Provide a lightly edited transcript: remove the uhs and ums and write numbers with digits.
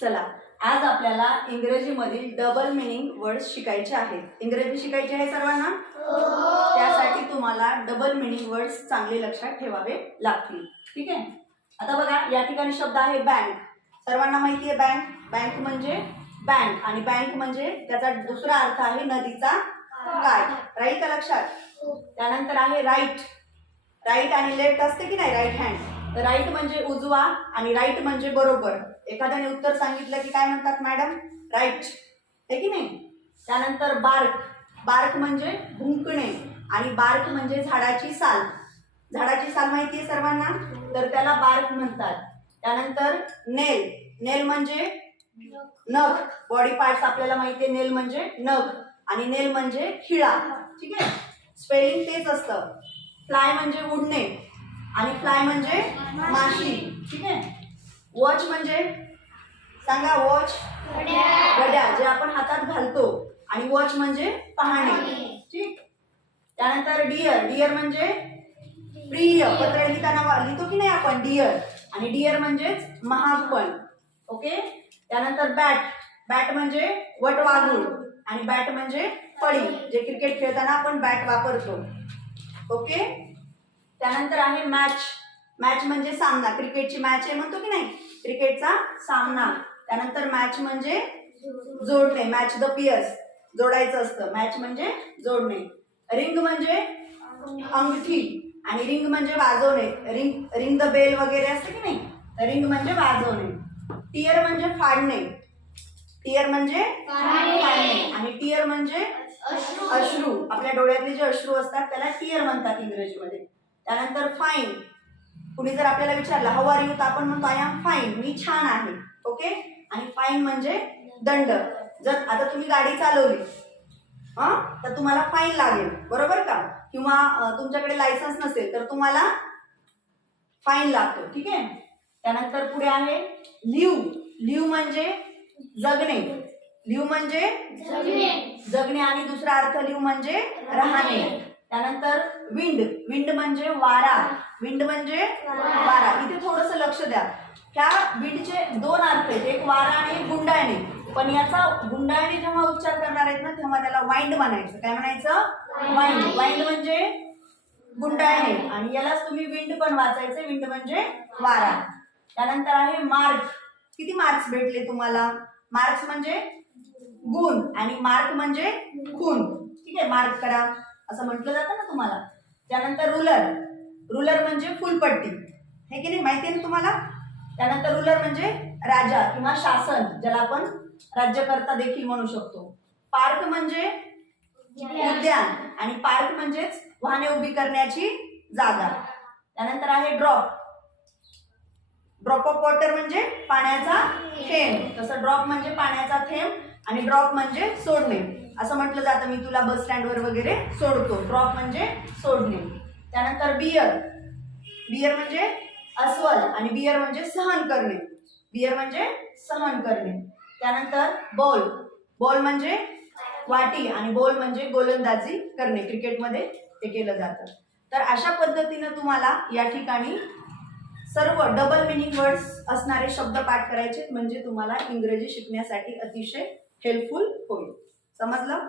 चला, आज आपल्याला इंग्रजीमधील डबल मिनिंग वर्ड्स शिकायचे आहेत. इंग्रजी शिकायचे आहे सर्वांना. त्यासाठी तुम्हाला डबल मिनिंग वर्ड्स चांगले लक्षात ठेवावे लागतील. ठीक आहे. आता बघा, या ठिकाणी शब्द आहे बँक. सर्वांना माहिती आहे बँक. बँक म्हणजे बँक आणि बँक म्हणजे त्याचा दुसरा अर्थ आहे नदीचा काठ. राईट का लक्षात? त्यानंतर आहे राईट. राईट आणि लेफ्ट असते की नाही, राईट हँड. तर राईट म्हणजे उजवा आणि राईट म्हणजे बरोबर. एखाद्याने उत्तर सांगितलं की काय म्हणतात मॅडम? राईट, आहे की नाही. त्यानंतर बार्क. बार्क म्हणजे भुंकणे आणि बार्क म्हणजे झाडाची साल. झाडाची साल माहिती आहे सर्वांना, तर त्याला बार्क म्हणतात. त्यानंतर नेल. नेल म्हणजे नख. बॉडी पार्ट्स आपल्याला माहिती आहे. नेल म्हणजे नख आणि नेल म्हणजे खिळा. ठीक आहे. स्पेलिंग तेच असतं. फ्लाय म्हणजे उडणे आणि फ्लाय म्हणजे माशी. ठीक आहे. वॉच म्हणजे सांगा, वॉच घड्याळ जे आपण हातात घालतो आणि वॉच म्हणजे पाहणे. ठीक. त्यानंतर डिअर. डिअर म्हणजे प्रिय. पत्र लिहिताना लिहितो की नाही आपण डिअर, आणि डिअर म्हणजेच महागपण. ओके. त्यानंतर बॅट. बॅट म्हणजे वटवाघूळ आणि बॅट म्हणजे फळी, जे क्रिकेट खेळताना आपण बॅट वापरतो. ओके. त्यानंतर आहे मॅच. मॅच म्हणजे सामना. क्रिकेटची मॅच आहे म्हणतो की नाही, क्रिकेटचा सामना. त्यानंतर मॅच म्हणजे जोडणे. मॅच द पियर्स, जोडायचं असतं. मॅच म्हणजे जोडणे. रिंग म्हणजे अंगठी आणि रिंग म्हणजे वाजवणे. रिंग द बेल वगैरे असते की नाही, तर रिंग म्हणजे वाजवणे. टियर म्हणजे फाडणे. टियर म्हणजे फाडणे आणि टियर म्हणजे अश्रू. आपल्या डोळ्यातले जे अश्रू असतात त्याला टियर म्हणतात इंग्रजीमध्ये. त्यानंतर फाईन. कुणी जर आपल्याला विचारलं हाऊ आर यू, तर आपण म्हणतो आय एम फाईन, मी छान आहे. ओके. आणि फाईन म्हणजे दंड. जर आता तुम्ही गाडी चालवली तर तुम्हाला फाईन लागेल, बरोबर का? किंवा तुमच्याकडे लायसन्स नसेल तर तुम्हाला फाईन लागतो. ठीक आहे. त्यानंतर पुढे आहे लिव्ह. लिव्ह म्हणजे जगणे. लिव्ह म्हणजे जगणे आणि दुसरा अर्थ लिव्ह म्हणजे राहणे. त्यानंतर विंड. विंड म्हणजे वारा. विंड म्हणजे वारा. इथे थोडंसं लक्ष द्या. ह्या विंडचे दोन अर्थ आहेत, एक वारा आणि गुंडाळणे. पण याचा गुंडाळणे जेव्हा उच्चार करणार आहेत ना, तेव्हा त्याला वाइंड म्हणायचं. काय म्हणायचं? वाइंड. वाइंड म्हणजे गुंडाळणे आणि यालाच तुम्ही विंड पण वाचायचे. विंड म्हणजे वारा. त्यानंतर आहे मार्क. किती मार्क्स भेटले तुम्हाला? मार्क्स म्हणजे गुण आणि मार्क म्हणजे खून. ठीक आहे. मार्क करा असं म्हटलं जातं ना तुम्हाला. त्यानंतर रुलर. रुलर म्हणजे फुलपट्टी, हे की नाही, माहिती आहे ना तुम्हाला. त्यानंतर रुलर म्हणजे राजा किंवा शासन, ज्याला आपण राज्यकर्ता देखील म्हणू शकतो. पार्क म्हणजे उद्यान आणि पार्क म्हणजेच वाहने उभी करण्याची जागा. त्यानंतर आहे ड्रॉप. ड्रॉप ऑफ वॉटर म्हणजे पाण्याचा थेंब. तसं ड्रॉप म्हणजे पाण्याचा थेंब आणि ड्रॉप म्हणजे सोडणे. असं म्हटलं जातं, मी तुला बस स्टँडवर वगैरे सोडतो. ड्रॉप म्हणजे सोडणे. त्यानंतर बियर. बियर म्हणजे अस्वल आणि बियर म्हणजे सहन करणे. बियर म्हणजे सहन करणे. त्यानंतर बॉल. बॉल म्हणजे वाटी आणि बॉल म्हणजे गोलंदाजी करणे. क्रिकेटमध्ये ते केलं जातं. तर अशा पद्धतीनं तुम्हाला या ठिकाणी सर्व डबल मिनिंग वर्ड्स असणारे शब्द पाठ करायचे, म्हणजे तुम्हाला इंग्रजी शिकण्यासाठी अतिशय हेल्पफुल होईल. समजलं?